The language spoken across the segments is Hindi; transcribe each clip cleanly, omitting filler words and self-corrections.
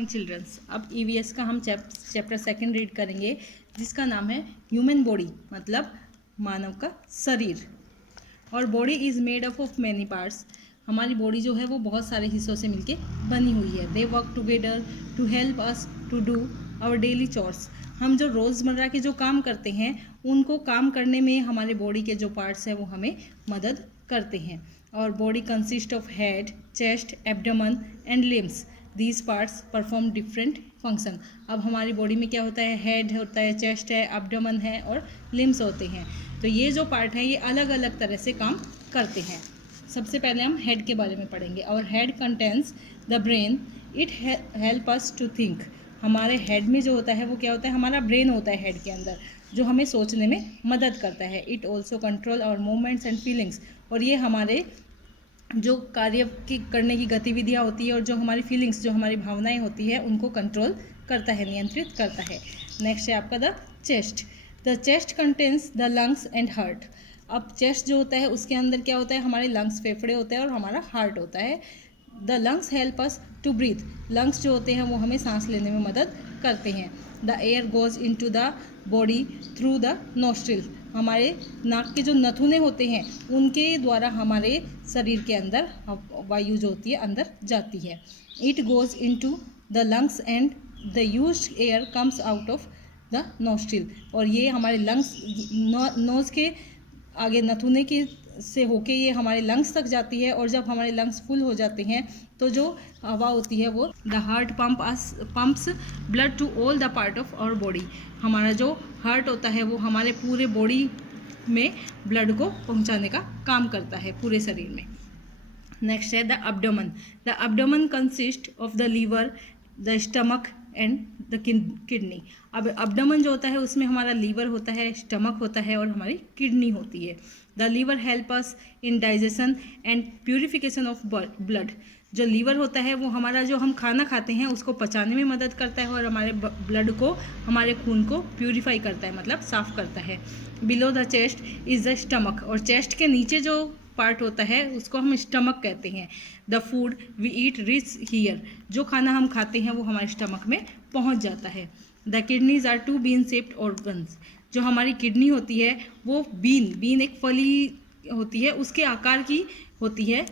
Morning children's. अब ईवीएस का हम चैप्टर सेकंड रीड करेंगे, जिसका नाम है ह्यूमन बॉडी, मतलब मानव का शरीर। और body is made up of many parts. हमारी बॉडी जो है वो बहुत सारे हिस्सों से मिलके बनी हुई है। They work together to help us to do our daily chores. हम जो रोज़मर्रा के जो काम करते हैं उनको काम करने में हमारे बॉडी के जो पार्ट्स हैं वो हमें मदद करते हैं। और body consist of head, chest, abdomen and limbs. These parts perform different function. अब हमारी बॉडी में क्या होता है, हेड होता है, चेस्ट है, एब्डोमेन है और लिम्स होते हैं। तो ये जो पार्ट हैं ये अलग अलग तरह से काम करते हैं। सबसे पहले हम हेड के बारे में पढ़ेंगे। और head contains the brain, it help us to think. हमारे हेड में जो होता है वो क्या होता है, हमारा ब्रेन होता है हेड के अंदर, जो हमें सोचने में मदद करता है। It also control our movements and feelings. और ये हमारे जो कार्य की करने की गतिविधियाँ होती है और जो हमारी फीलिंग्स, जो हमारी भावनाएं होती है, उनको कंट्रोल करता है, नियंत्रित करता है। नेक्स्ट है आपका the chest. The chest contains the lungs and heart. अब चेस्ट जो होता है उसके अंदर क्या होता है, हमारे लंग्स, फेफड़े होते हैं और हमारा हार्ट होता है। The lungs help us to breathe. Lungs जो होते हैं वो हमें सांस लेने में मदद करते हैं। The air goes into the body through the nostril. हमारे नाक के जो नथुने होते हैं उनके द्वारा हमारे शरीर के अंदर वायु जो होती है अंदर जाती है। It goes into the lungs and the used air comes out of the nostril. और ये हमारे लंग्स, नोज़ के आगे नथुने के से होके ये हमारे लंग्स तक जाती है। और जब हमारे लंग्स फुल हो जाते हैं तो जो हवा होती है वो the heart pumps blood to all the part of our body. हमारा जो हार्ट होता है वो हमारे पूरे बॉडी में ब्लड को पहुंचाने का काम करता है, पूरे शरीर में। नेक्स्ट है the abdomen. The abdomen consist of the liver, the stomach and the kidney. अब एब्डोमेन जो होता है उसमें हमारा लीवर होता है, स्टमक होता है और हमारी किडनी होती है। The liver help us in digestion and purification of blood. जो लीवर होता है वो हमारा जो हम खाना खाते हैं उसको पचाने में मदद करता है और हमारे ब्लड को, हमारे खून को प्यूरिफाई करता है, मतलब साफ करता है। Below the chest is the stomach. और चेस्ट के नीचे जो पार्ट होता है उसको हम स्टमक कहते हैं। The food we eat reach here. जो खाना हम खाते हैं वो हमारे स्टमक में पहुंच जाता है। The kidneys are two bean shaped organs. जो हमारी किडनी होती है वो बीन एक फली होती है, उसके आकार की होती है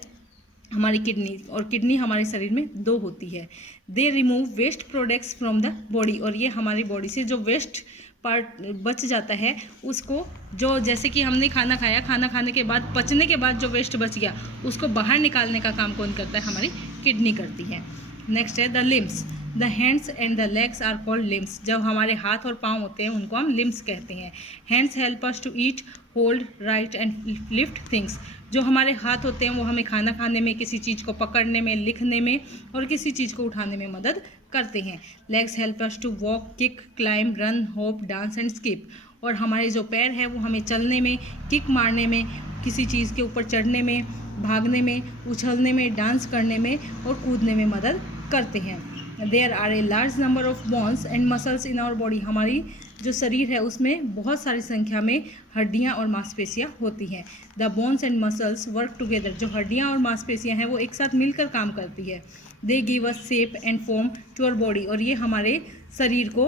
हमारी किडनी। और किडनी हमारे शरीर में 2 होती है। They remove waste products from the body. और ये हमारी बॉडी से जो वेस्ट पार्ट बच जाता है उसको, जो जैसे कि हमने खाना खाया, खाना खाने के बाद, पचने के बाद जो वेस्ट बच गया उसको बाहर निकालने का काम कौन करता है, हमारी किडनी करती है। नेक्स्ट है the limbs. The hands and the legs are called limbs. जब हमारे हाथ और पाँव होते हैं उनको हम लिम्स कहते हैं। Hands help us to eat, hold, write and lift things. जो हमारे हाथ होते हैं वो हमें खाना खाने में, किसी चीज़ को पकड़ने में, लिखने में और किसी चीज़ को उठाने में मदद करते हैं। Legs help us to walk, kick, climb, run, hop, dance and skip. और हमारे जो पैर हैं वो हमें चलने में, किक मारने में, किसी चीज़ के ऊपर चढ़ने में, भागने में, उछलने में, डांस करने में और कूदने में मदद करते हैं। There are a large number of bones and muscles in our body. हमारी जो शरीर है उसमें बहुत सारी संख्या में हड्डियां और मांसपेशियां होती हैं। The bones and muscles work together. जो हड्डियां और मांसपेशियां हैं वो एक साथ मिलकर काम करती है। They give us shape and form to our body. और ये हमारे शरीर को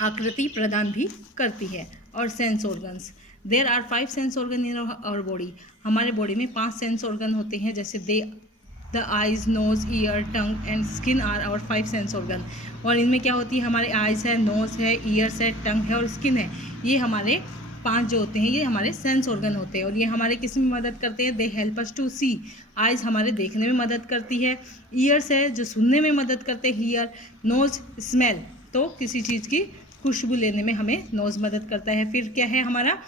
आकृति प्रदान भी करती है। और sense organs. There are 5 sense organ in our body. हमारे बॉडी में 5 सेंस ऑर्गन होते हैं, जैसे the eyes, nose, ear, tongue and skin are our 5 sense organ. और इनमें क्या होती है, हमारे आइज़ है, नोज़ है, ईयर्स है, टंग है और स्किन है। ये हमारे 5 जो होते हैं ये हमारे सेंस ऑर्गन होते हैं। और ये हमारे किस में मदद करते हैं, they help us to see. Eyes हमारे देखने में मदद करती है। ईयर्स है जो सुनने में मदद करते हैं, हीयर। नोज़ स्मेल, तो किसी चीज़ की खुशबू लेने में हमें नोज़ मदद करता है। फिर क्या है हमारा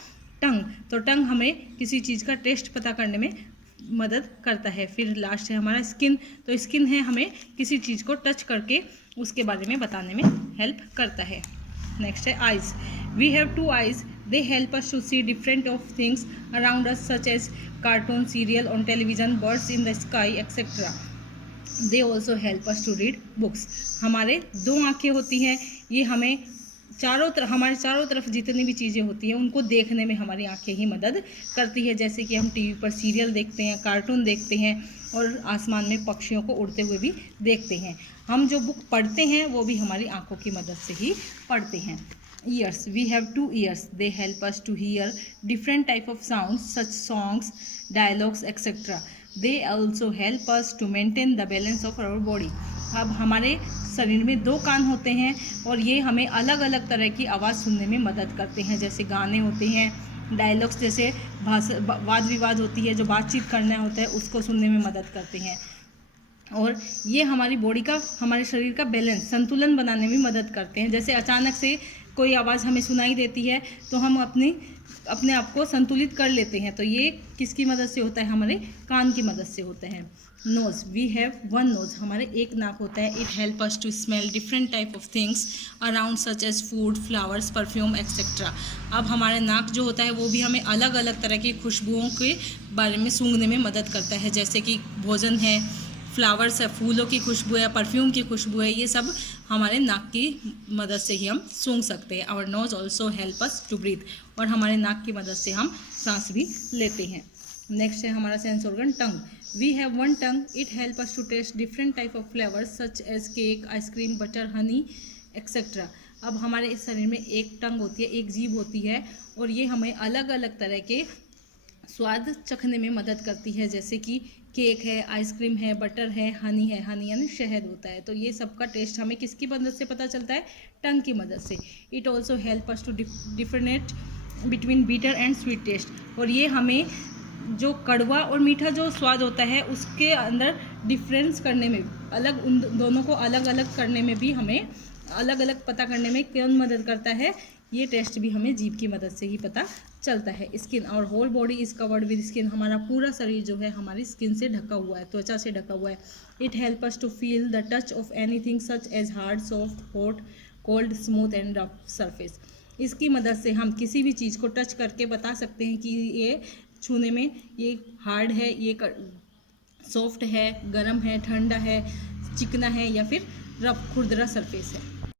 टंग, तो टंग हमें किसी चीज़ का टेस्ट पता करने में मदद करता है। फिर लास्ट है हमारा स्किन, तो स्किन है हमें किसी चीज़ को टच करके उसके बारे में बताने में हेल्प करता है। नेक्स्ट है eyes. We have 2 eyes, they help us to see different of things around us such as cartoon, serial on television, birds in the sky etcetera. They also help us to read books. हमारे 2 आँखें होती हैं, ये हमें हमारे चारों तरफ जितनी भी चीज़ें होती हैं उनको देखने में हमारी आंखें ही मदद करती है। जैसे कि हम टीवी पर सीरियल देखते हैं, कार्टून देखते हैं और आसमान में पक्षियों को उड़ते हुए भी देखते हैं। हम जो बुक पढ़ते हैं वो भी हमारी आंखों की मदद से ही पढ़ते हैं। Ears. We have 2 ears. They help us to hear different type of sounds such songs, dialogues, etc. They also help us to maintain the balance of our body. अब हमारे शरीर में 2 कान होते हैं और ये हमें अलग अलग तरह की आवाज़ सुनने में मदद करते हैं, जैसे गाने होते हैं, डायलॉग्स जैसे वाद विवाद होती है, जो बातचीत करना होता है उसको सुनने में मदद करते हैं। और ये हमारी बॉडी का, हमारे शरीर का बैलेंस, संतुलन बनाने में मदद करते हैं। जैसे अचानक से कोई आवाज़ हमें सुनाई देती है तो हम अपने आप को संतुलित कर लेते हैं, तो ये किसकी मदद से होता है? हमारे कान की मदद से होता है। नोज़. We have 1 nose. हमारे एक नाक होता है। It help us to smell different type of things around such as food, flowers, perfume etcetera. अब हमारे नाक जो होता है वो भी हमें अलग अलग तरह की खुशबुओं के बारे में सूंघने में मदद करता है, जैसे कि भोजन है, फ्लावर्स है, फूलों की खुशबू है, परफ्यूम की खुशबू है, ये सब हमारे नाक की मदद से ही हम सूंघ सकते हैं। Our nose also help us to breathe. और हमारे नाक की मदद से हम सांस भी लेते हैं। नेक्स्ट है हमारा sense organ tongue. We have 1 tongue. It help us to taste different type of flavours such as cake, ice cream, butter, honey etcetera. अब हमारे इस शरीर में एक टंग होती है, एक जीभ होती है, और ये हमें अलग अलग तरह के स्वाद चखने में मदद करती है, जैसे कि केक है, आइसक्रीम है, बटर है, हनी है, हनी यानी शहद होता है। तो ये सब का टेस्ट हमें किसकी मदद से पता चलता है? टंग की मदद से. It also help us to different between bitter and sweet taste. और ये हमें जो कड़वा और मीठा जो स्वाद होता है उसके अंदर डिफरेंस करने में, उन दोनों को अलग अलग करने में भी हमें अलग अलग पता करने में कौन मदद करता है? ये टेस्ट भी हमें जीभ की मदद से ही पता चलता है. Skin. Our whole body is covered with skin. हमारा पूरा शरीर जो है हमारी स्किन से ढका हुआ है, त्वचा से ढका हुआ है. It help us to feel the touch of anything such as hard, soft, hot, cold, smooth and rough surface. इसकी मदद से हम किसी भी चीज़ को टच करके बता सकते हैं कि ये छूने में ये हार्ड है, ये सॉफ्ट है, गर्म है, ठंडा है, चिकना है या फिर रफ खुरदरा सरफेस है.